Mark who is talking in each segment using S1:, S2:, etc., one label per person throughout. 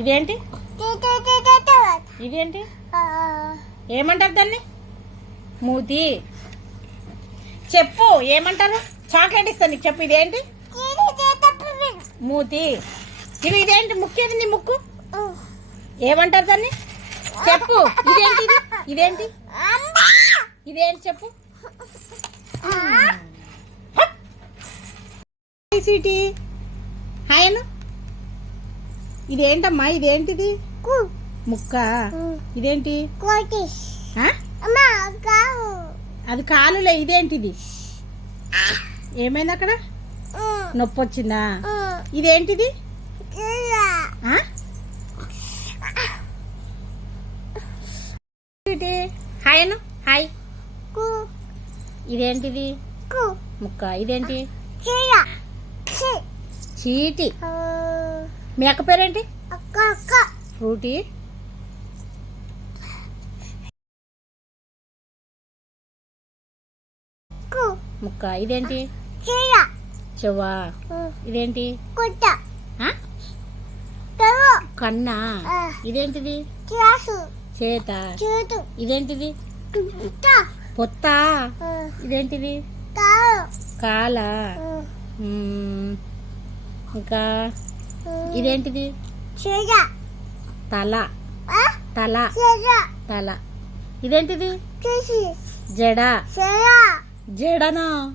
S1: ఇదేంటి? ఇదేంటి? ఏమంటారు దాన్ని? మూతి. చెప్పు ఏమంటారు? చాక్లెట్ ఇస్తాను నీకు చెప్పు ఇదేంటి? మూతి. ఇవి ఇదేంటి? ముక్కు ఏది నీ ముక్కు? ఏమంటారు దాన్ని? చెప్పు ఇదేంటి ఇది? ఇదేంటి? ఇదేంటి చెప్పు? స్వీటీ? హాయ్ అను ఇదేంటమ్మా ఇదేంటిది? ముక్క? ఇదేంటి? అది కాలులే ఇదేంటిది? ఏమైంది అక్కడ నొప్పి వచ్చిందా ఇదేంటిది? ఆ? స్వీటీ. Hi Anu hi. ఇదేంటిది? ముక్క ఇదేంటి? చీటి. మీ అక్క పేరేంటి? ఫ్రూటీ. ముక్క. ఇదేంటి? చెవ్వా. ఇదేంటి? కన్నా. ఇదేంటిది? చేత. ఇదేంటిది? పొత్త. ఇదేంటిది? కాల. ఇంకా ఇదేంటిది? తల. తల. తల. ఇదేంటిది? జడ. జడనా?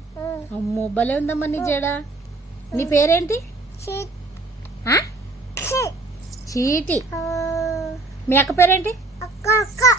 S1: అమ్మో భలే ఉందమ్మా నీ జడ. నీ పేరేంటి? చీటి. మీ అక్క పేరేంటి?
S2: అక్క అక్క.